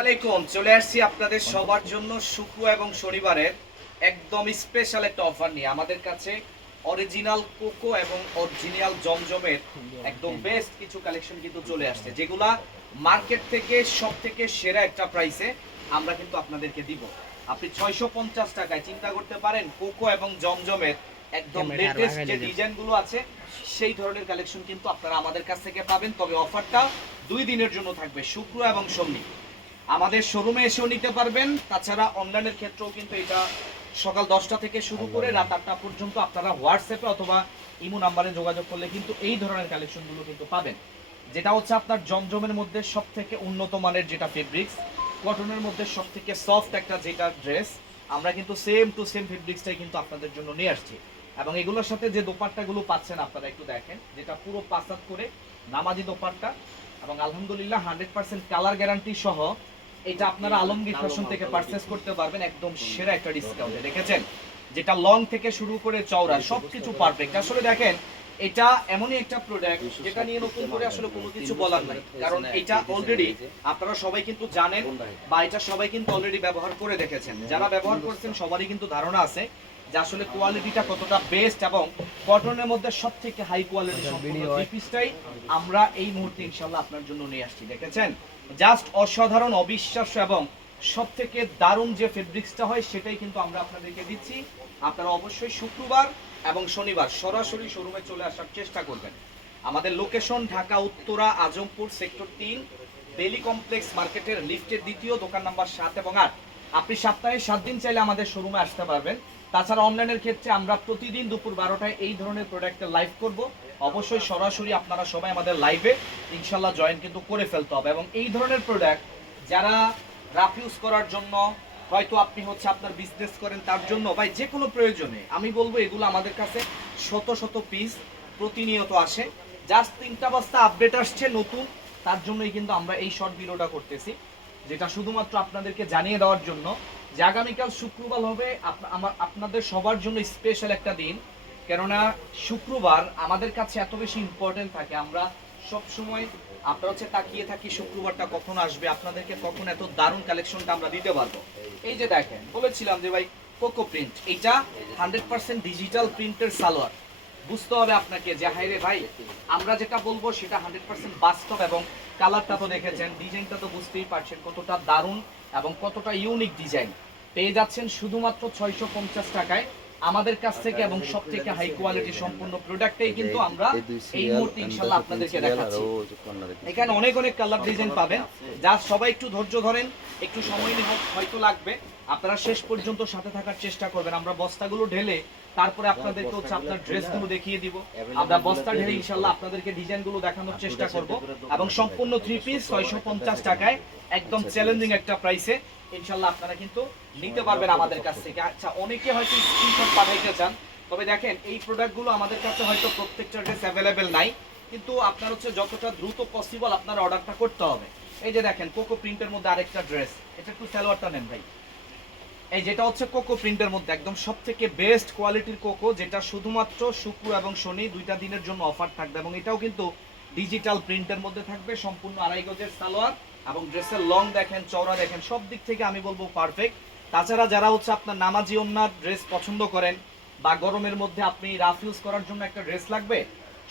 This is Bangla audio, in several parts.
আলাইকুম, চলে আসছি আপনাদের সবার জন্য শুক্র এবং শনিবারের একদম স্পেশাল একটা অফার নিয়ে। আমাদের কাছে অরিজিনাল কোকো এবং অরিজিনাল জমজমের একদম বেস্ট কিছু কালেকশন কিন্তু চলে আসছে, যেগুলা মার্কেট থেকে সব থেকে সেরা একটা প্রাইসে আমরা কিন্তু আপনাদেরকে দিব। আপনি 650 টাকায় চিন্তা করতে পারেন কোকো এবং জমজমের একদম লেটেস্ট যে ডিজাইনগুলো আছে সেই ধরনের কালেকশন কিন্তু আপনারা আমাদের কাছ থেকে পাবেন। তবে অফারটা 2 দিনের জন্য থাকবে, শুক্র এবং শনি। আমাদের শোরুমে এসেও নিতে পারবেন, তাছাড়া অনলাইনের ক্ষেত্রেও কিন্তু এটা সকাল 10টা থেকে শুরু করে রাত 8টা পর্যন্ত আপনারা হোয়াটসঅ্যাপে অথবা ইমো নাম্বারে যোগাযোগ করলে কিন্তু এই ধরনের কালেকশনগুলো কিন্তু পাবেন। যেটা হচ্ছে আপনার জমজমের মধ্যে সব থেকে উন্নত মানের যেটা ফেব্রিক্স, কটনের মধ্যে সব থেকে সফট একটা যেটা ড্রেস, আমরা কিন্তু সেম টু সেম ফেব্রিক্সটাই কিন্তু আপনাদের জন্য নিয়ে আসছি। এবং এগুলোর সাথে যে দোপাট্টাগুলো পাচ্ছেন আপনারা একটু দেখেন, যেটা পুরো পাসাদ করে নামাজি দোপাট্টা, এবং আলহামদুলিল্লাহ 100% কালার গ্যারান্টি সহ এটা আপনারা আলমগীর ফ্যাশন থেকে পারচেজ করতে পারবেন একদম সেরা একটা ডিসকাউন্টে। দেখেছেন, যেটা লং থেকে শুরু করে চওড়া সবকিছু পারফেক্ট। আসলে দেখেন, এটা এমনই একটা প্রোডাক্ট যেটা নিয়ে নতুন করে আসলে কোনো কিছু বলার নাই, কারণ এটা অলরেডি আপনারা সবাই কিন্তু জানেন, বা এটা সবাই কিন্তু অলরেডি ব্যবহার করে দেখেছেন। যারা ব্যবহার করছেন সবারই কিন্তু ধারণা আছে যে আসলে কোয়ালিটিটা কতটা বেস্ট, এবং কটনের মধ্যে সব থেকে হাই কোয়ালিটি সম্পূর্ণ থ্রি পিসটাই আমরা এই মুহূর্তে ইনশাআল্লাহ আপনার জন্য নিয়ে আসছি। দেখেছেন, জাস্ট অসাধারণ, অবিশ্বাস্য এবং সব থেকে দারুণ যে ফেব্রিক্সটা হয় সেটাই কিন্তু আমরা আপনাদেরকে দিচ্ছি। আপনারা অবশ্যই শুক্রবার এবং শনিবার সরাসরি শোরুমে চলে আসার চেষ্টা করবেন। আমাদের লোকেশন ঢাকা উত্তরা আজমপুর সেক্টর 3 বেলি কমপ্লেক্স মার্কেটের লিফটের দ্বিতীয়, দোকান নাম্বার 7 এবং 8। আপনি সপ্তাহে 7 দিন চাইলে আমাদের শোরুমে আসতে পারবেন। তাছাড়া অনলাইনের ক্ষেত্রে আমরা প্রতিদিন দুপুর 12টায় এই ধরনের প্রোডাক্টের লাইভ করব। অবশ্যই সরাসরি আপনারা সবাই আমাদের লাইভে ইনশাল্লাহ জয়েন কিন্তু করে ফেলতে হবে। এবং এই ধরনের প্রোডাক্ট যারা রাফ ইউজ করার জন্য, হয়তো আপনি হচ্ছে আপনার বিজনেস করেন তার জন্য, বা যে কোনো প্রয়োজনে, আমি বলবো এগুলো আমাদের কাছে শত শত পিস প্রতিনিয়ত আসে। জাস্ট 3টা বস্তা আপডেট আসছে নতুন, তার জন্যই কিন্তু আমরা এই শর্ট ভিডিওটা করতেছি, যেটা শুধুমাত্র আপনাদেরকে জানিয়ে দেওয়ার জন্য যে আগামীকাল শুক্রবার হবে আপনাদের সবার জন্য স্পেশাল একটা দিন। কেননা শুক্রবার আমাদের কাছে এত বেশি ইম্পর্টেন্ট থাকে, আমরা সব সময় আপনারা হচ্ছে তাকিয়ে থাকি শুক্রবারটা কখন আসবে, আপনাদেরকে কখন এত দারুণ কালেকশনটা আমরা দিতে পারবো। এই যে দেখেন, বলেছিলাম যে ভাই কোকো প্রিন্ট, এটা 100% ডিজিটাল প্রিন্টের সালোয়ার। বুঝতে হবে আপনাকে যে হাইরে ভাই, আমরা যেটা বলবো সেটা 100% বাস্তব। এবং কালারটা তো দেখেছেন, ডিজাইনটা তো বুঝতেই পারছেন কতটা দারুণ এবং কতটা ইউনিক ডিজাইন। পেয়ে যাচ্ছেন শুধুমাত্র 650 টাকায় আমাদের কাছ থেকে, এবং সব থেকে হাই কোয়ালিটি সম্পূর্ণ প্রোডাক্টটাই কিন্তু আমরা এই মুহূর্তে ইনশাআল্লাহ আপনাদেরকে দেখাচ্ছি। এখানে অনেক অনেক কালার ডিজাইন পাবেন, যা সবাই একটু ধৈর্য ধরেন, একটু সময় হয়তো লাগবে, আপনারা শেষ পর্যন্ত সাথে থাকার চেষ্টা করবেন। আমরা বস্তাগুলো ঢেলে তারপরে আপনাদেরকে হচ্ছে আপনার ড্রেসগুলো দেখিয়ে দিব। আমরা বস্তা ঢেলে ইনশাআল্লাহ আপনাদেরকে ডিজাইনগুলো দেখানোর চেষ্টা করব, এবং সম্পূর্ণ 3 পিস 650 টাকায় একদম চ্যালেঞ্জিং একটা প্রাইসে ইনশাআল্লাহ আপনারা কিন্তু নিতে পারবেন আমাদের কাছ থেকে। আচ্ছা, অনেকে হয়তো স্ক্রিনশট পাঠাইতে চান, তবে দেখেন এই প্রোডাক্টগুলো আমাদের কাছে হয়তো প্রত্যেকটা ড্রেস অ্যাভেলেবেল নাই, কিন্তু আপনার হচ্ছে যতটা দ্রুত পসিবল আপনার অর্ডারটা করতে হবে। এই যে দেখেন কোকো প্রিন্টের মধ্যে আরেকটা ড্রেস, এটা একটু সালোয়ারটা নেন ভাই। এই যেটা হচ্ছে কোকো প্রিন্টের মধ্যে একদম সব থেকে বেস্ট কোয়ালিটির কোকো, যেটা শুধুমাত্র শুক্র এবং শনি 2টা দিনের জন্য অফার থাকবে। এবং এটাও কিন্তু ডিজিটাল প্রিন্টের মধ্যে থাকবে, সম্পূর্ণ 2.5 গজের সালোয়ার, এবং ড্রেসের লং দেখেন, চওড়া দেখেন, সব দিক থেকে আমি বলবো পারফেক্ট। তাছাড়া যারা হচ্ছে আপনার নামাজি ওন্নার ড্রেস পছন্দ করেন, বা গরমের মধ্যে আপনি রাফ ইউজ করার জন্য একটা ড্রেস লাগবে,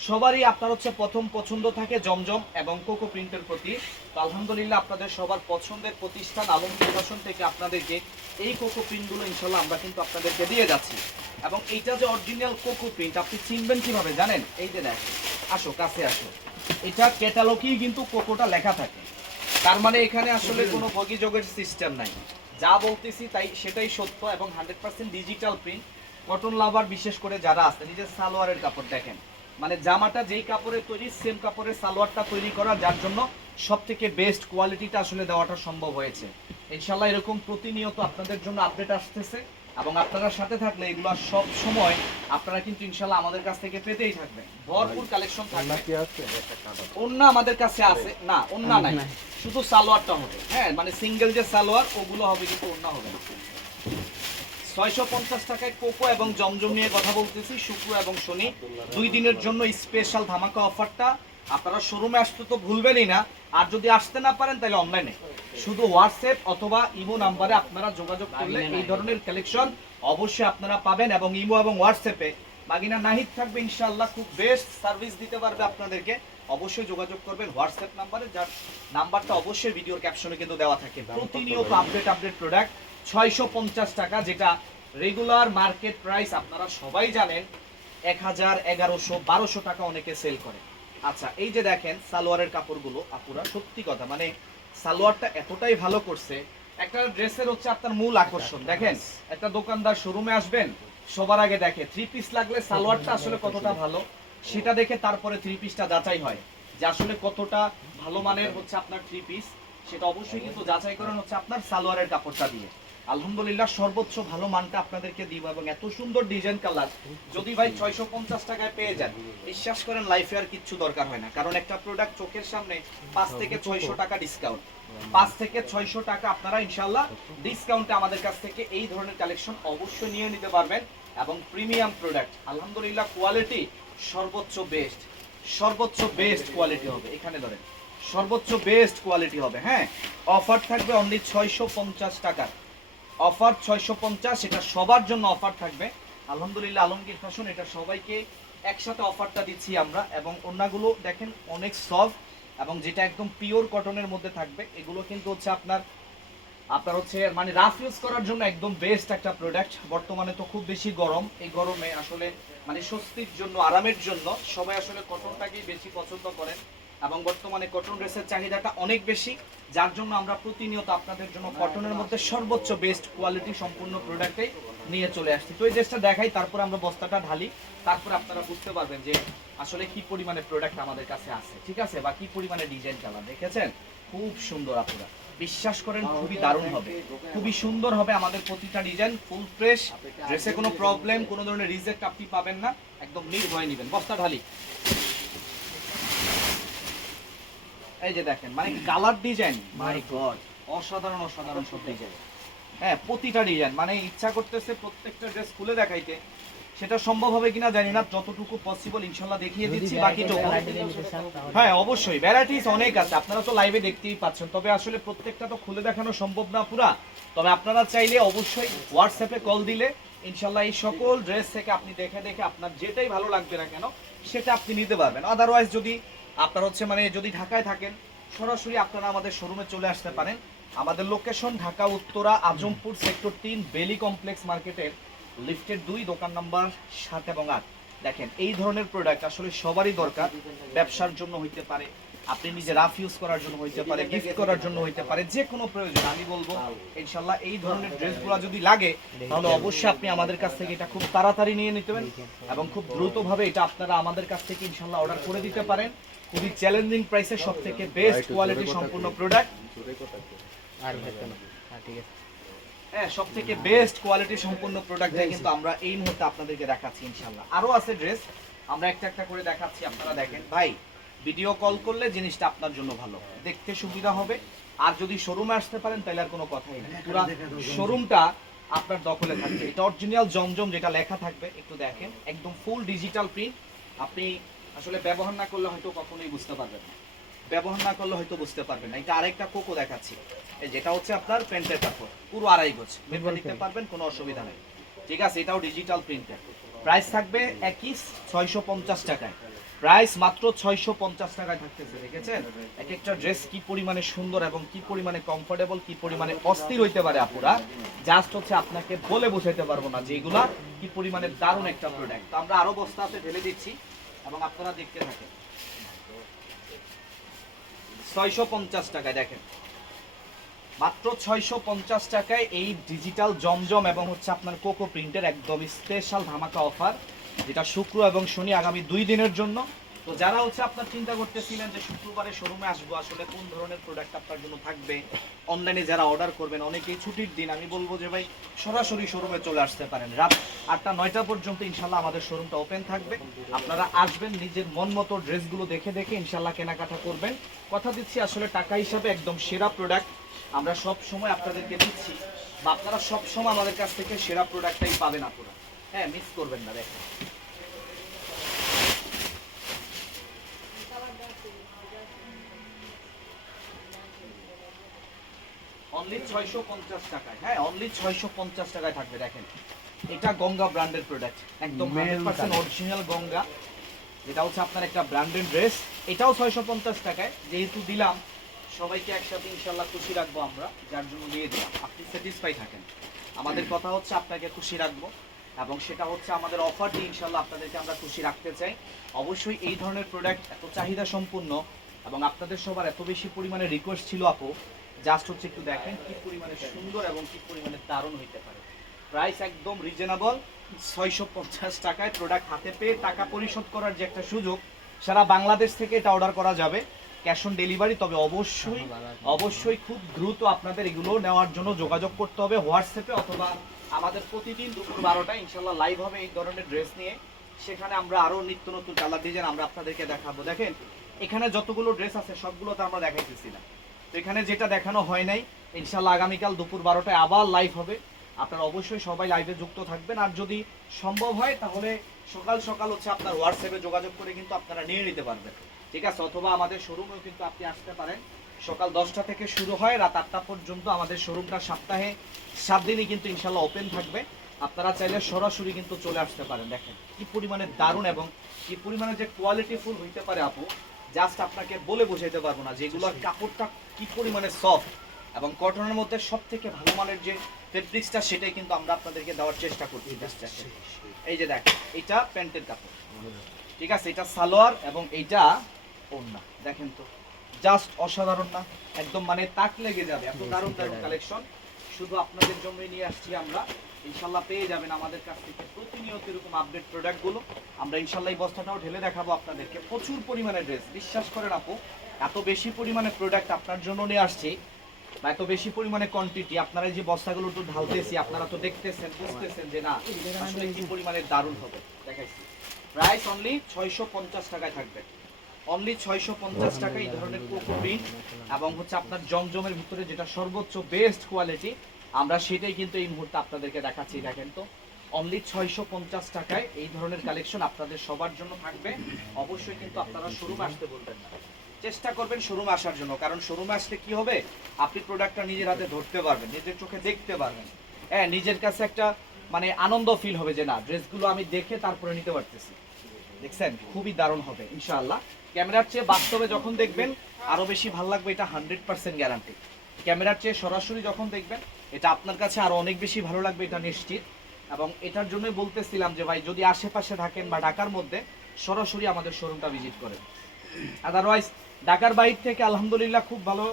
সবারই আপনার হচ্ছে প্রথম পছন্দ থাকে জমজম এবং কোকো প্রিন্টের প্রতি। তো আলহামদুলিল্লাহ আপনাদের সবার পছন্দের প্রতিষ্ঠান আলমগীর ফ্যাশন থেকে আপনাদেরকে এই কোকো প্রিন্টগুলো ইনশাল্লাহ আমরা কিন্তু আপনাদেরকে দিয়ে যাচ্ছি। এবং এইটা যে অরিজিনাল কোকো প্রিন্ট, আপনি চিনবেন কিভাবে জানেন? এই যে দেখেন, আসো কাছে আসো, এটা ক্যাটালগেই কিন্তু কোকোটা লেখা থাকে, তার মানে এখানে আসলে কোনো বগিযোগের সিস্টেম নাই। যা বলতেছি তাই সেটাই সত্য, এবং 100% ডিজিটাল প্রিন্ট। কটন লাভার বিশেষ করে যারা আছে, নিজের সালোয়ারের কাপড় দেখেন, মানে জামাটা যেই কাপড়ে তৈরি সেম কাপড়ের সালোয়ারটা তৈরি করা, যার জন্য সব থেকে বেস্ট কোয়ালিটিটা আসলে দেওয়াটা সম্ভব হয়েছে। ইনশাল্লাহ এরকম প্রতিনিয়ত আপনাদের জন্য আপডেট আসতেছে, এবং আপনারা সাথে থাকলে এগুলো সব সময় আপনারা কিন্তু ইনশাল্লাহ আমাদের কাছ থেকে পেতেই থাকবেন। ভরপুর কালেকশন থাকবে। ওন্না আমাদের কাছে আছে না, ওন্না নাই, শুধু সালোয়ারটা হবে। হ্যাঁ, মানে সিঙ্গেল যে সালোয়ার ওগুলো হবে, কিন্তু ওন্না হবে না। 650 টাকায় কোকো এবং জমজম নিয়ে কথা বলতেছি, শুক্র এবং শনি 2 দিনের জন্য স্পেশাল ধামাকা অফারটা আপনারা শোরুমে আসতে তো ভুলবেনই না, আর যদি আসতে না পারেন তাহলে অনলাইনে শুধু হোয়াটসঅ্যাপ অথবা ইমো নাম্বারে আপনারা যোগাযোগ করলে এই ধরনের কালেকশন অবশ্যই আপনারা পাবেন। এবং ইমো এবং হোয়াটসঅ্যাপে মাগিনা নাহিদ থাকবে ইনশাআল্লাহ, খুব বেস্ট সার্ভিস দিতে পারবে আপনাদেরকে। অবশ্যই যোগাযোগ করবেন হোয়াটসঅ্যাপ নাম্বারে, যার নাম্বারটা অবশ্যই ভিডিওর ক্যাপশনে কিন্তু দেওয়া থাকে। প্রতিনিয়ত আপডেট প্রোডাক্ট 650 টাকা, যেটা রেগুলার মার্কেট প্রাইস আপনারা সবাই জানেন 1000, 1100, 1200 টাকা অনেকে সেল করে। আচ্ছা, এই যে দেখেন সালোয়ারের কাপড়গুলো আপুরা, সত্যি কথা মানে সালোয়ারটা এতটাই ভালো করছে। একটা ড্রেসের হচ্ছে আপনার মূল আকর্ষণ দেখেন, একটা দোকানদার শোরুমে আসবেন সবার আগে দেখে 3 পিস লাগলে সালোয়ারটা আসলে কতটা ভালো সেটা দেখে তারপরে 3 পিসটা যাচাই হয় যে আসলে কতটা ভালো মানের হচ্ছে আপনার 3 পিস, সেটা অবশ্যই কিন্তু যাচাই করেন হচ্ছে আপনার সালোয়ারের কাপড়টা দিয়ে। আলহামদুলিল্লাহ সর্বোচ্চ ভালো মানটা আপনাদেরকে দিব, এবং এত সুন্দর ডিজাইন কালার যদি ভাই 650 টাকায় পেয়ে যান, বিশ্বাস করেন লাইফে আর কিচ্ছু দরকার হয় না। কারণ একটা প্রোডাক্ট চোখের সামনে 5 থেকে 600 টাকা ডিসকাউন্ট, 5 থেকে 600 টাকা আপনারা ইনশাআল্লাহ ডিসকাউন্টে আমাদের কাছ থেকে এই ধরনের কালেকশন অবশ্যই নিয়ে নিতে পারবেন। এবং প্রিমিয়াম প্রোডাক্ট আলহামদুলিল্লাহ কোয়ালিটি সর্বোচ্চ বেস্ট কোয়ালিটি হবে। এখানে ধরেন সর্বোচ্চ বেস্ট কোয়ালিটি হবে। হ্যাঁ, অফার থাকবে অনলি 650 টাকার, অফার 650, এটা সবার জন্য অফার থাকবে। আলহামদুলিল্লাহ আলমগীর ফ্যাশন এটা সবাইকে একসাথে অফারটা দিচ্ছি আমরা। এবং ওড়নাগুলো দেখেন অনেক সফট, এবং যেটা একদম পিওর কটনের মধ্যে থাকবে। এগুলো কিন্তু হচ্ছে আপনার হচ্ছে মানে রাফ ইউজ করার জন্য একদম বেস্ট একটা প্রোডাক্ট। বর্তমানে তো খুব বেশি গরম, এই গরমে আসলে মানে স্বস্তির জন্য, আরামের জন্য সবাই আসলে কটনটাকেই বেশি পছন্দ করেন। এবং বর্তমানে কটন ড্রেসের চাহিদাটা অনেক বেশি, যার জন্য আমরা প্রতিনিয়ত আপনাদের জন্য কটনের মধ্যে সর্বোচ্চ বেস্ট কোয়ালিটি সম্পূর্ণ প্রোডাক্টে নিয়ে চলে আসছি। তো এই ড্রেসটা দেখাই, তারপর আমরা বস্তাটা ঢালি, তারপর আপনারা বুঝতে পারবেন যে আসলে কি পরিমাণে প্রোডাক্ট আমাদের কাছে আছে, ঠিক আছে, বা কি পরিমাণে ডিজাইন কালার দেখেছেন, খুব সুন্দর। আপনারা বিশ্বাস করেন খুবই দারুণ হবে, খুবই সুন্দর হবে আমাদের প্রতিটা ডিজাইন, ফুল ফ্রেশ। ড্রেসে কোনো প্রবলেম, কোনো ধরনের রিজেক্ট আপনি পাবেন না, একদম নির্ভয়ে নেবেন। বস্তা ঢালি, এই যে দেখেন মানে কালার ডিজাইন, মাই গড, অসাধারণ সব ডিজাইন। হ্যাঁ, প্রতিটা ডিজাইন মানে ইচ্ছা করতেছে প্রত্যেকটা ড্রেস খুলে দেখাইতে, সেটা সম্ভব হবে কিনা জানি না, যতটুকু পসিবল ইনশাআল্লাহ দেখিয়ে দিচ্ছি। বাকিটুকু হ্যাঁ অবশ্যই ভ্যারাইটিস অনেক আছে, আপনারা তো লাইভে দেখতেই পাচ্ছেন। তবে আসলে প্রত্যেকটা তো খুলে দেখানো সম্ভব না পুরা, তবে আপনারা চাইলে অবশ্যই হোয়াটসঅ্যাপে কল দিলে ইনশাআল্লাহ এই সকল ড্রেস থেকে আপনি দেখে আপনার যেটাই ভালো লাগবে না কেন সেটা আপনি নিতে পারবেন। আদারওয়াইজ যদি আপনার হচ্ছে মানে যদি ঢাকায় থাকেন, সরাসরি আপনারা আমাদের শোরুমে চলে আসতে পারেন। আমাদের লোকেশন ঢাকা উত্তরা আজমপুর সেক্টর 3 বেলি কমপ্লেক্স মার্কেটের লিফটের 2, দোকান নাম্বার 7 এবং 8। দেখেন এই ধরনের প্রোডাক্ট আসলে সবারই দরকার, ব্যবসার জন্য হইতে পারে, আপনি নিজে রাফ ইউজ করার জন্য হইতে পারে, গিফট করার জন্য হইতে পারে, যে কোনো প্রয়োজন। আমি বলবো ইনশাআল্লাহ এই ধরনের ড্রেসগুলো যদি লাগে তাহলে অবশ্যই আপনি আমাদের কাছ থেকে এটা খুব তাড়াতাড়ি নিয়ে নিতে পারেন, এবং খুব দ্রুতভাবে এটা আপনারা আমাদের কাছ থেকে ইনশাআল্লাহ অর্ডার করে দিতে পারেন। খুবই চ্যালেঞ্জিং প্রাইসে সবথেকে বেস্ট কোয়ালিটি সম্পূর্ণ প্রোডাক্ট, হ্যাঁ সবথেকে বেস্ট কোয়ালিটি সম্পূর্ণ প্রোডাক্ট কিন্তু আমরা এই মুহূর্তে আপনাদেরকে দেখাচ্ছি। ইনশাআল্লাহ আরো আছে ড্রেস, আমরা একটা করে দেখাচ্ছি। আপনারা দেখেন ভাই, ভিডিও কল করলে জিনিসটা আপনার জন্য ভালো, দেখতে সুবিধা হবে। আর যদি শোরুমে আসতে পারেন তাহলে আর কোনো কথাই নেই, পুরো শোরুমটা আপনার দখলে থাকবে। এটা অরিজিনাল জমজম যেটা লেখা থাকবে, একটু দেখেন একদম ফুল ডিজিটাল প্রিন্ট। আপনি আসলে ব্যবহার না করলে হয়তো কখনোই বুঝতে পারবেন না, এটা আরেকটা কোকো দেখাচ্ছি, যেটা হচ্ছে আপনার প্যান্টের কাপড়, পুরো 2.5 গজ মেপে নিতে পারবেন, কোনো অসুবিধা নেই, ঠিক আছে। এটাও ডিজিটাল প্রিন্টের, প্রাইস থাকবে একই 650 টাকায়, প্রাইস মাত্র 650 টাকায় থাকতেছে। দেখেছেন এক একটা ড্রেস কি পরিমাণে সুন্দর এবং কি পরিমাণে কমফোর্টেবল, কি পরিমাণে অস্থির হইতে পারে আপুরা, জাস্ট হচ্ছে আপনাকে বলে বোঝাতে পারবো না যে এগুলা কি পরিমাণে দারুণ একটা প্রোডাক্ট। তো আমরা আরো বস্তাতে ঢেলে দিচ্ছি এবং আপনারা দেখতে থাকেন। 650 টাকায় দেখেন, মাত্র 650 টাকায় এই ডিজিটাল জমজম এবং হচ্ছে আপনার কোকো প্রিন্টের একদম স্পেশাল ধামাকা অফার, যেটা শুক্র এবং শনি আগামী 2 দিনের জন্য। তো যারা হচ্ছে আপনার চিন্তা করতেছিলেন যে শুক্রবারে শোরুমে আসবো, আসলে কোন ধরনের প্রোডাক্ট আপনার জন্য থাকবে, অনলাইনে যারা অর্ডার করবেন, অনেকেই ছুটির দিন, আমি বলবো যে ভাই সরাসরি শোরুমে চলে আসতে পারেন। রাত 8টা-9টা পর্যন্ত ইনশাল্লাহ আমাদের শোরুমটা ওপেন থাকবে। আপনারা আসবেন, নিজের মন মতো ড্রেসগুলো দেখে ইনশাল্লাহ কেনাকাটা করবেন। কথা দিচ্ছি আসলে টাকা হিসাবে একদম সেরা প্রোডাক্ট আমরা সব সময় আপনাদেরকে দিচ্ছি, বা আপনারা সব সময় আমাদের কাছ থেকে সেরা প্রোডাক্টটাই পাবেন আপনারা, হ্যাঁ মিস করবেন না। দেখেন অনলি 650 টাকায়। হ্যাঁ, অনলি 650 টাকায় থাকবে। দেখেন এটা গঙ্গা ব্র্যান্ডের প্রোডাক্ট, একদম 100% অরিজিনাল গঙ্গা। এটা হচ্ছে আপনার একটা ব্র্যান্ডেড ড্রেস, এটাও 650 টাকায়। যেহেতু দিলাম সবাইকে একসাথে ইনশাল্লাহ খুশি রাখবো আমরা, যার জন্য দিয়ে দিলাম। আপনি স্যাটিসফাই থাকেন, আমাদের কথা হচ্ছে আপনাকে খুশি রাখবো, এবং সেটা হচ্ছে আমাদের অফার দিয়ে ইনশাল্লাহ আপনাদেরকে আমরা খুশি রাখতে চাই। অবশ্যই এই ধরনের প্রোডাক্ট এত চাহিদা সম্পূর্ণ এবং আপনাদের সবার এত বেশি পরিমাণে রিকোয়েস্ট ছিল আপু, জাস্ট হচ্ছে একটু দেখেন কি পরিমাণে সুন্দর এবং কি পরিমাণে দারুণ হইতে পারে। প্রাইস একদম রিজনেবল, 650 টাকায় প্রোডাক্ট হাতে পেয়ে টাকা পরিশোধ করার যে একটা সুযোগ, সারা বাংলাদেশ থেকে এটা অর্ডার করা যাবে, ক্যাশ অন ডেলিভারি। তবে অবশ্যই অবশ্যই খুব দ্রুত আপনাদের এগুলো নেওয়ার জন্য যোগাযোগ করতে হবে হোয়াটসঅ্যাপে, অথবা আমাদের প্রতিদিন দুপুর 12টায় ইনশাল্লাহ লাইভ হবে এই ধরনের ড্রেস নিয়ে। সেখানে আমরা আরো নিত্য নতুন কালার ডিজাইন আমরা আপনাদেরকে দেখাবো। দেখেন এখানে যতগুলো ড্রেস আছে সবগুলো তো আমরা দেখাইতেছি না, তো এখানে যেটা দেখানো হয় নাই ইনশাল্লাহ আগামীকাল দুপুর 12টায় আবার লাইভ হবে। আপনারা অবশ্যই সবাই লাইভে যুক্ত থাকবেন, আর যদি সম্ভব হয় তাহলে সকাল সকাল হচ্ছে আপনার হোয়াটসঅ্যাপে যোগাযোগ করে কিন্তু আপনারা নিয়ে নিতে পারবেন, ঠিক আছে? অথবা আমাদের শোরুমেও কিন্তু আপনি আসতে পারেন। সকাল 10টা থেকে শুরু হয়, রাত 8টা পর্যন্ত আমাদের শোরুমটা সপ্তাহে 7 দিনই কিন্তু ইনশাল্লাহ ওপেন থাকবে। আপনারা চাইলে সরাসরি কিন্তু চলে আসতে পারেন। দেখেন কি পরিমাণে দারুণ এবং কি পরিমাণে যে কোয়ালিটিফুল হইতে পারে আপু, জাস্ট আপনাকে বলে বোঝাইতে পারবো না। যেগুলোর কাপড়টা কি পরিমাণে সফট এবং কটনের মধ্যে সব থেকে ভালো মানের যে ফেব্রিক্সটা, সেটাই কিন্তু আমরা আপনাদেরকে দেওয়ার চেষ্টা করছি। এই যে দেখেন এটা প্যান্টের কাপড়, ঠিক আছে? এটা সালোয়ার এবং এইটা ওড়না। দেখেন তো জাস্ট অসাধারণ না? একদম মানে তাক লেগে যাবে, এত দারুণ দারুণ কালেকশন শুধু আপনাদের জন্যই নিয়ে আসছি আমরা। ইনশাল্লাহ পেয়ে যাবেন আমাদের কাছ থেকে প্রতিনিয়ত এরকম আপডেট প্রোডাক্টগুলো। আমরা ইনশাল্লাহ এই বস্তাটাও ঢেলে দেখাবো আপনাদেরকে। প্রচুর পরিমাণে ড্রেস, বিশ্বাস করেন আপু, এত বেশি পরিমাণে প্রোডাক্ট আপনার জন্য নিয়ে আসছি, বা এত বেশি পরিমাণে কোয়ান্টিটি। আপনারা যে বস্তাগুলো একটু ঢালতেছি, আপনারা তো দেখতেছেন, বুঝতেছেন যে না আসলে কি পরিমাণে দারুণ হবে। দেখাইছি প্রাইস অনলি 650 টাকায় থাকবে, অনলি 650 টাকা। এই ধরনের কোকো প্রিন্ট এবং হচ্ছে আপনার জমজমের ভিতরে যেটা সর্বোচ্চ বেস্ট কোয়ালিটি, আমরা সেটাই কিন্তু এই মুহূর্তে আপনাদেরকে দেখাচ্ছি। দেখেন তো অনলি 650 টাকায় এই ধরনের কালেকশন আপনাদের সবার জন্য থাকবে। অবশ্যই কিন্তু আপনারা শোরুমে আসতে বলবেন না, চেষ্টা করবেন শোরুমে আসার জন্য, কারণ শোরুমে আসলে কি হবে, আপনি প্রোডাক্টটা নিজের হাতে ধরতে পারবেন, নিজের চোখে দেখতে পারবেন। হ্যাঁ, নিজের কাছে একটা মানে আনন্দ ফিল হবে যে না ড্রেসগুলো আমি দেখে তারপরে নিতে পারতেছি। দেখছেন খুবই দারুণ হবে ইনশাআল্লাহ। ক্যামেরার চেয়ে বাস্তবে যখন দেখবেন আরো বেশি ভালো লাগবে, এটা 100% গ্যারান্টি। ক্যামেরার চেয়ে সরাসরি যখন দেখবেন এটা আপনার কাছে আরো অনেক বেশি ভালো লাগবে, এটা নিশ্চিত। এবং এটার জন্যই বলতেছিলাম যে ভাই যদি আশেপাশে থাকেন বা ঢাকার মধ্যে, সরাসরি আমাদের শোরুমটা ভিজিট করেন। আদারওয়াইজ ঢাকার বাইরে থেকে আলহামদুলিল্লাহ খুব ভালো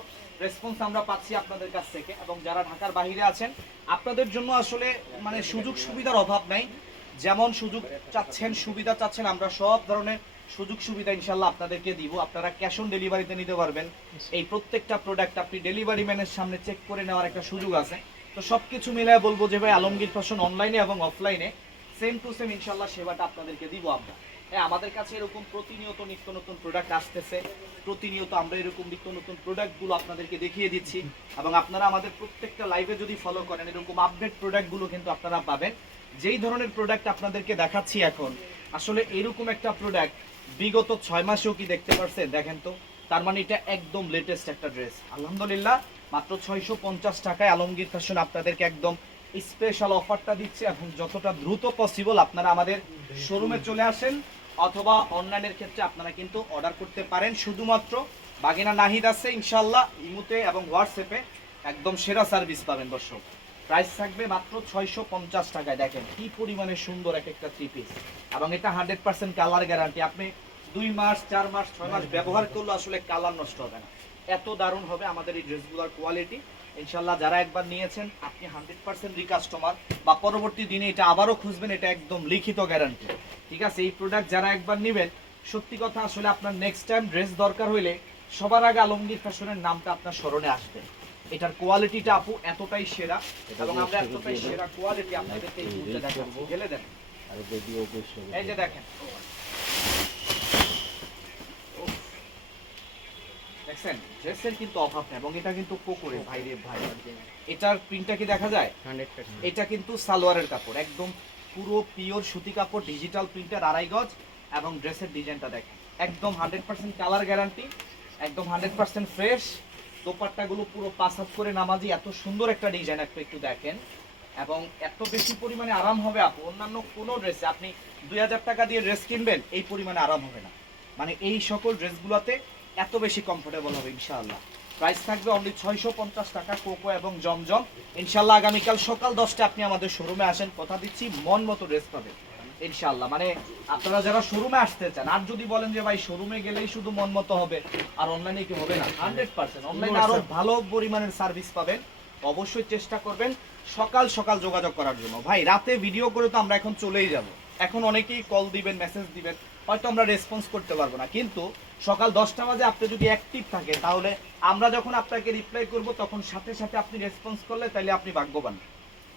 রেসপন্স আমরা পাচ্ছি আপনাদের কাছ থেকে। এবং যারা ঢাকার বাইরে আছেন, আপনাদের জন্য আসলে মানে সুযোগ সুবিধার অভাব নাই। যেমন সুযোগ চাচ্ছেন, সুবিধা চাচ্ছেন, আমরা সব ধরনের সুযোগ সুবিধা ইনশাল্লাহ আপনাদেরকে দিব। আপনারা ক্যাশ অন ডেলিভারিতে নিতে পারবেন। এই প্রত্যেকটা প্রোডাক্ট আপনি ডেলিভারি ম্যানের সামনে চেক করে নেওয়ার একটা সুযোগ আছে। তো সবকিছু মিলিয়ে বলবো যে ভাই আলমগীর ফ্যাশন অনলাইনে এবং অফলাইনে সেম টু সেম ইনশাল্লাহ সেবাটা আপনাদেরকে দিব আমরা। হ্যাঁ, আমাদের কাছে এরকম প্রতিনিয়ত নিত্য নতুন প্রোডাক্ট আসতেছে, প্রতিনিয়ত আমরা এরকম নিত্য নতুন প্রোডাক্টগুলো আপনাদেরকে দেখিয়ে দিচ্ছি। এবং আপনারা আমাদের প্রত্যেকটা লাইভে যদি ফলো করেন, এরকম আপডেট প্রোডাক্টগুলো কিন্তু আপনারা পাবেন। যেই ধরনের প্রোডাক্ট আপনাদেরকে দেখাচ্ছি এখন, আসলে এরকম একটা প্রোডাক্ট বিগত 6 মাসেও কি দেখতে পারছেন? দেখেন তো, তার মানে এটা একদম লেটেস্ট একটা ড্রেস। আলহামদুলিল্লাহ মাত্র 650 টাকায় আলমগীর ফ্যাশন আপনাদেরকে একদম স্পেশাল অফারটা দিচ্ছে। এবং যতটা দ্রুত পসিবল আপনারা আমাদের শোরুমে চলে আসেন, অথবা অনলাইনের ক্ষেত্রে আপনারা কিন্তু অর্ডার করতে পারেন। শুধুমাত্র বাগিনা নাহিদ আছে ইনশাল্লাহ, ইমুতে এবং হোয়াটসঅ্যাপে একদম সেরা সার্ভিস পাবেন দর্শক। প্রাইস থাকবে মাত্র 650 টাকায়। দেখেন কি পরিমাণে সুন্দর এক একটা থ্রি পিস, এবং এটা 100% কালার গ্যারান্টি। আপনি 2 মাস 4 মাস 6 মাস ব্যবহার করলে আসলে কালার নষ্ট হবে না, এত দারুণ হবে আমাদের এই ড্রেসগুলোর কোয়ালিটি। ইনশাল্লাহ যারা একবার নিয়েছেন আপনি 100% রিকাস্টমার, বা পরবর্তী দিনে এটা আবারও খুঁজবেন, এটা একদম লিখিত গ্যারান্টি, ঠিক আছে? এই প্রোডাক্ট যারা একবার নেবেন, সত্যি কথা আসলে আপনার নেক্সট টাইম ড্রেস দরকার হইলে সবার আগে আলমগীর ফ্যাশনের নামটা আপনার স্মরণে আসবে। এটার কোয়ালিটিটা আপু এতটাই সেরা, এবং আমরা এতটাই সেরা কোয়ালিটি আপনাদেরকে এই মুহূর্তে দেখাবো। গেলে দেখেন, এই যে দেখেন, দেখছেন ড্রেসের কিন্তু অভাব নেই। এবং এটা কিন্তু কোকোরে ভাই রে ভাই, এটার প্রিন্টটা কি দেখা যায়? 100%। এটা কিন্তু সালোয়ারের কাপড়, একদম পুরো পিওর সুতি কাপড়, ডিজিটাল প্রিন্টার, 2.5 গজ। এবং ড্রেসের ডিজাইনটা দেখেন, একদম 100% কালার গ্যারান্টি, একদম 100% ফ্রেশ। দোপাট্টাগুলো পুরো পাঁচ হাত করে নামাজি, এত সুন্দর একটা ডিজাইন একটু দেখেন, এবং এত বেশি পরিমাণে আরাম হবে আপু, অন্যান্য কোনো ড্রেসে আপনি 2000 টাকা দিয়ে ড্রেস কিনবেন এই পরিমাণে আরাম হবে না। মানে এই সকল ড্রেসগুলোতে এত বেশি কমফোর্টেবল হবে ইনশাআল্লাহ। প্রাইস থাকবে অনলি 650 টাকা কোকো এবং জমজম। ইনশাআল্লাহ আগামীকাল সকাল 10টা আপনি আমাদের শোরুমে আসেন, কথা দিচ্ছি মন মতো ড্রেস পাবেন ইনশাআল্লাহ। মানে আপনারা যারা শোরুমে আসতে চান, আর যদি বলেন যে ভাই শোরুমে গেলেই শুধু মন মতো হবে আর অনলাইনে কি হবে না, 100% অনলাইনে আরো ভালো পরিমাণের সার্ভিস পাবেন। অবশ্যই চেষ্টা করবেন সকাল সকাল যোগাযোগ করার জন্য। ভাই রাতে ভিডিও করে তো আমরা এখন চলেই যাব, এখন অনেকেই কল দিবেন, মেসেজ দিবেন, হয়তো আমরা রেসপন্স করতে পারবো না, কিন্তু সকাল 10টা বাজে আপনি যদি অ্যাক্টিভ থাকেন তাহলে আমরা যখন আপনাকে রিপ্লাই করব তখন সাথে সাথে আপনি রেসপন্স করলে তাহলে আপনি ভাগ্যবান।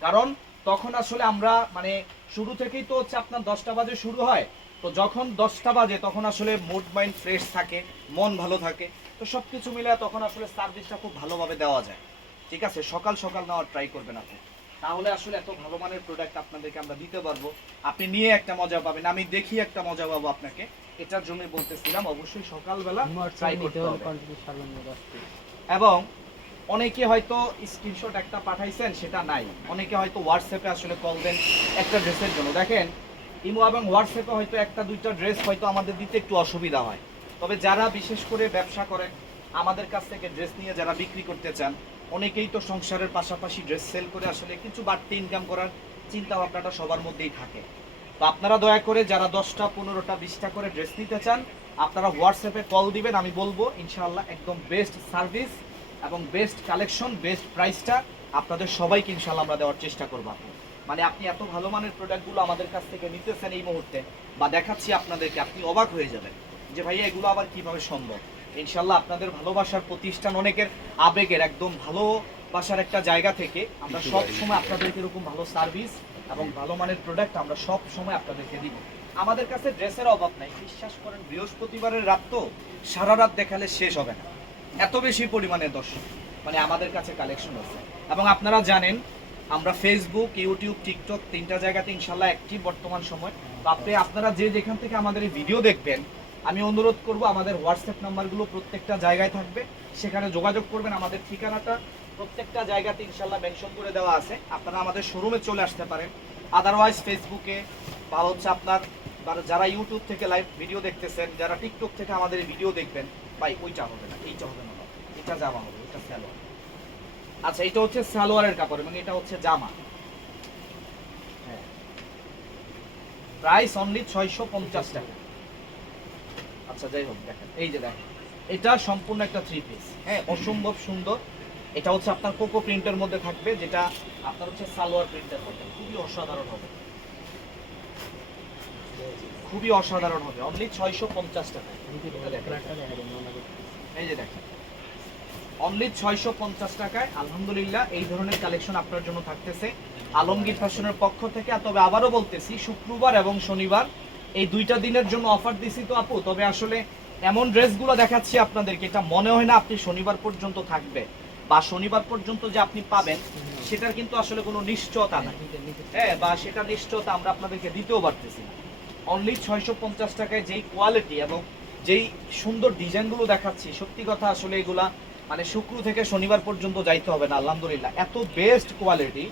কারণ তখন আসলে আমরা মানে শুরু থেকেই তো হচ্ছে আপনার 10টা বাজে শুরু হয়, তো যখন 10টা বাজে তখন আসলে মুড মাইন্ড ফ্রেশ থাকে, মন ভালো থাকে, তো সব কিছু মিলে তখন আসলে সার্ভিসটা খুব ভালোভাবে দেওয়া যায়। ঠিক আছে, সকাল সকাল নেওয়ার ট্রাই করবেন আপনি, তাহলে আসলে এত ভালো মানের প্রোডাক্ট আপনাদেরকে আমরা দিতে পারবো, আপনি নিয়ে একটা মজা পাবেন, আমি দেখি একটা মজা পাবো আপনাকে, এটার জন্য বলতেছিলাম অবশ্যই সকালবেলা ট্রাই করতে হবে। এবং অনেকে হয়তো স্ক্রিনশট একটা পাঠাইছেন সেটা নাই, অনেকে হয়তো হোয়াটসঅ্যাপে আসলে কল দেন একটা ড্রেসের জন্য। দেখেন ইমো এবং হোয়াটসঅ্যাপে হয়তো একটা দুইটা ড্রেস হয়তো আমাদের দিতে একটু অসুবিধা হয়, তবে যারা বিশেষ করে ব্যবসা করেন, আমাদের কাছ থেকে ড্রেস নিয়ে যারা বিক্রি করতে চান, অনেকেই তো সংসারের পাশাপাশি ড্রেস সেল করে আসলে কিছু বাড়তি ইনকাম করার চিন্তা ভাবনাটা সবার মধ্যেই থাকে। তো আপনারা দয়া করে যারা 10টা 15টা 20টা করে ড্রেস নিতে চান, আপনারা হোয়াটসঅ্যাপে কল দিবেন, আমি বলবো ইনশাআল্লাহ একদম বেস্ট সার্ভিস এবং বেস্ট কালেকশন, বেস্ট প্রাইসটা আপনাদের সবাইকে ইনশাআল্লাহ আমরা দেওয়ার চেষ্টা করবো। মানে আপনি এত ভালো মানের প্রোডাক্টগুলো আমাদের কাছ থেকে নিতেছেন এই মুহূর্তে, বা দেখাচ্ছি আপনাদেরকে, আপনি অবাক হয়ে যাবেন যে ভাইয়া এগুলো আবার কিভাবে সম্ভব। ইনশাআল্লাহ আপনাদের ভালোবাসার প্রতিষ্ঠান, অনেকের আবেগের একদম ভালোবাসার একটা জায়গা থেকে আমরা সব সময় আপনাদেরকে এরকম ভালো সার্ভিস এবং ভালো মানের প্রোডাক্ট আমরা সব সময় আপনাদেরকে দিব। আমাদের কাছে ড্রেসের অভাব নাই, বিশ্বাস করেন, বৃহস্পতিবারের রাত তো সারা রাত দেখালে শেষ হবে না, এত বেশি পরিমাণে দর্শক মানে আমাদের কাছে কালেকশন আছে। এবং আপনারা জানেন আমরা ফেসবুক, ইউটিউব, টিকটক 3টা জায়গাতে ইনশাল্লাহ অ্যাক্টিভ বর্তমান সময়। আপনি আপনারা যে যেখান থেকে আমাদের এই ভিডিও দেখবেন, আমি অনুরোধ করব আমাদের হোয়াটসঅ্যাপ নাম্বারগুলো প্রত্যেকটা জায়গায় থাকবে, সেখানে যোগাযোগ করবেন। আমাদের ঠিকানাটা প্রত্যেকটা জায়গাতে ইনশাল্লাহ মেনশন করে দেওয়া আছে, আপনারা আমাদের শোরুমে চলে আসতে পারেন। আদারওয়াইজ ফেসবুকে বা হচ্ছে আপনার যারা ইউটিউব থেকে লাইভ ভিডিও দেখতেছেন, যারা টিকটক থেকে আমাদের এই ভিডিও দেখবেন, ভাই ওইটা হবে না, এইটা হবে না, এটা জামা হবে, এটা সালোয়ার। আচ্ছা এটা হচ্ছে সালোয়ারের কাপড় এবং এটা হচ্ছে জামা। হ্যাঁ, প্রাইস অনলি 650 টাকা। আচ্ছা যাই হোক, দেখেন এই যে দেখেন, এটা সম্পূর্ণ একটা 3 পিস, হ্যাঁ অসম্ভব সুন্দর। এটা হচ্ছে আপনার কোকো প্রিন্টের মধ্যে থাকবে, যেটা আপনার হচ্ছে সালোয়ার প্রিন্টের মধ্যে, খুবই অসাধারণ হবে, খুবই অসাধারণ হবে, অনলি 650 টাকা। এই যে দেখেন অনলি 650 টাকায় আলহামদুলিল্লাহ এই ধরনের কালেকশন আপনার জন্য থাকতেছে আলমগীর ফ্যাশনের পক্ষ থেকে। তবে আবারও বলতেছি, শুক্রবার এবং শনিবার এই 2টা দিনের জন্য অফার দিছি তো আপু, তবে আসলে এমন ড্রেসগুলো দেখাচ্ছি আপনাদেরকে, এটা মনে হয় না আপনি শনিবার পর্যন্ত থাকবে বা শনিবার পর্যন্ত যে আপনি পাবেন সেটার কিন্তু আসলে কোনো নিশ্চয়তা নাই, হ্যাঁ, বা সেটা নিশ্চয়তা আমরা আপনাদেরকে দিতেও পারতেছি না। অনলি 650 টাকায় যেই কোয়ালিটি এবং যেই সুন্দর ডিজাইনগুলো দেখাচ্ছি, সত্যি কথা আসলে এগুলা মানে শুক্র থেকে শনিবার পর্যন্ত যাইতে হবে না। আলহামদুলিল্লাহ এত বেস্ট কোয়ালিটি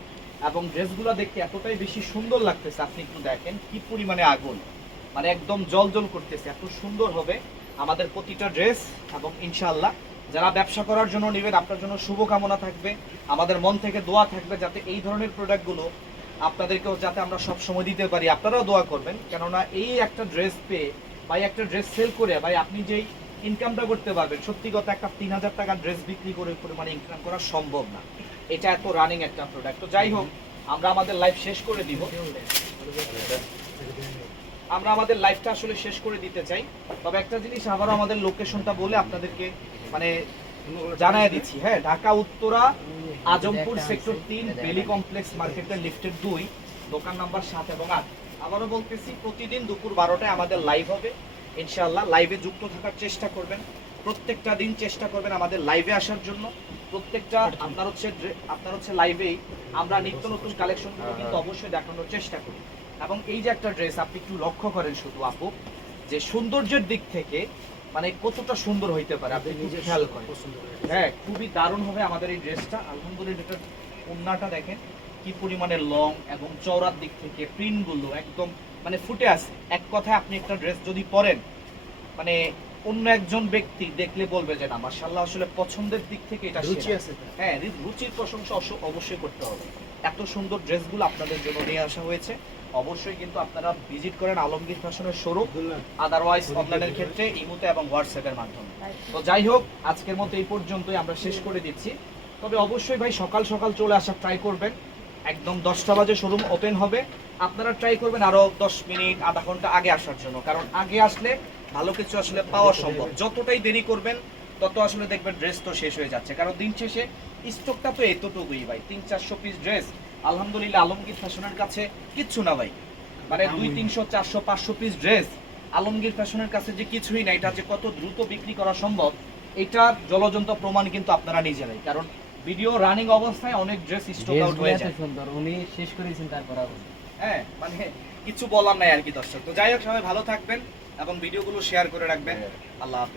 এবং ড্রেসগুলো দেখতে এতটাই বেশি সুন্দর লাগতেছে, আপনি একটু দেখেন কি পরিমাণে আগুন, মানে একদম জলজল করতেছে, এত সুন্দর হবে আমাদের প্রতিটা ড্রেস। এবং ইনশাআল্লাহ যারা ব্যবসা করার জন্য নেবেন, আপনার জন্য শুভকামনা থাকবে, আমাদের মন থেকে দোয়া থাকবে যাতে এই ধরনের প্রোডাক্টগুলো আপনাদেরকেও যাতে আমরা সব সময় দিতে পারি। আপনারাও দোয়া করবেন, কেননা এই একটা ড্রেস পেয়ে বা একটা ড্রেস সেল করে ভাই আপনি যেই ইনকামটা করতে পারবেন, সত্যি কথা একটা 3000 টাকা ড্রেস বিক্রি করে পরিমাণে ইনকাম করা সম্ভব না, এটা এত রানিং একটা প্রোডাক্ট। তো যাই হোক, আমরা আমাদের লাইফ শেষ করে দিব, আমরা আমাদের লাইফটা আসলে শেষ করে দিতে চাই। তবে একটা জিনিস আবারও আমাদের লোকেশনটা বলে আপনাদেরকে মানে জানাই দিচ্ছি, হ্যাঁ, ঢাকা উত্তরা আজমপুর সেক্টর 3 বেলি কমপ্লেক্স মার্কেটের লিফটের 2, দোকান নাম্বার 7 এবং 8। আবারও বলতেছি, প্রতিদিন দুপুর 12টায় আমাদের লাইভ হবে ইনশাআল্লাহ। লাইভে যুক্ত থাকার চেষ্টা করবেন, প্রত্যেকটা দিন চেষ্টা করবেন আমাদের লাইভে আসার জন্য। প্রত্যেকটা আপনার হচ্ছে লাইভেই আমরা নিত্য নতুন কালেকশনগুলো কিন্তু অবশ্যই দেখানোর চেষ্টা করি। এবং এই যে একটা ড্রেস আপনি একটু লক্ষ্য করেন শুধু আপু, যে সৌন্দর্যের দিক থেকে মানে কতটা সুন্দর হইতে পারে আপনি নিজে খেয়াল করেন। হ্যাঁ, খুবই দারুণ হবে আমাদের এই ড্রেসটা। আলহামদুলিল্লাহ এটার ওড়নাটা দেখেন কি পরিমাণে লং এবং চওড়ার দিক থেকে প্রিন্টগুলো একদম মানে ফুটে আছে। এক কথায় আপনি একটা ড্রেস যদি পরেন মানে অন্য একজন ব্যক্তি দেখলে বলবে যে না মাশাআল্লাহ আসলে পছন্দের দিক থেকে এটা রুচি সেরা। আছে। হ্যাঁ, রুচির প্রশংসা অবশ্যই করতে হবে। এত সুন্দর ড্রেসগুলো আপনাদের জন্য নিয়ে আসা হয়েছে। অবশ্যই কিন্তু আপনারা ভিজিট করেন আলমগীর ফ্যাশনের শোরুম, আদারওয়াইজ অনলাইনের ক্ষেত্রে ইমোতে এবং হোয়াটসঅ্যাপের মাধ্যমে। তো যাই হোক, আজকের মতো এই পর্যন্তই আমরা শেষ করে দিচ্ছি। তবে অবশ্যই ভাই সকাল সকাল চলে আসার ট্রাই করবেন। একদম 10টা বাজে শোরুম ওপেন হবে। আপনারা ট্রাই করবেন আরো 10 মিনিট আধা ঘন্টা আগে আসার জন্য, কারণ আগে আসলে ভালো কিছু আসলে পাওয়া সম্ভব। যতটাই দেরি করবেন তত আসলে দেখবেন ড্রেস তো শেষ হয়ে যাচ্ছে, কারণ দিন শেষে স্টকটা তো এতটুকুই ভাই, 300-400 পিস ড্রেস। আলহামদুলিল্লাহ আলমগীর ফ্যাশনের কাছে কিচ্ছু না ভাই, মানে 200-300-400-500 পিস ড্রেস আলমগীর ফ্যাশনের কাছে যে কিছুই না। এটা যে কত দ্রুত বিক্রি করা সম্ভব এটার জলজন্ত প্রমাণ কিন্তু আপনারা নিজেরাই, কারণ ভিডিও রানিং অবস্থায় অনেক ড্রেস স্টক আউট হয়ে যায়। সুন্দর উনি শেষ করেছেন তারপর হ্যাঁ, মানে কিছু বলার নাই আর কি দর্শক। তো যাই হোক, সবাই ভালো থাকবেন এবং ভিডিওগুলো শেয়ার করে রাখবেন। আল্লাহ হাফেজ।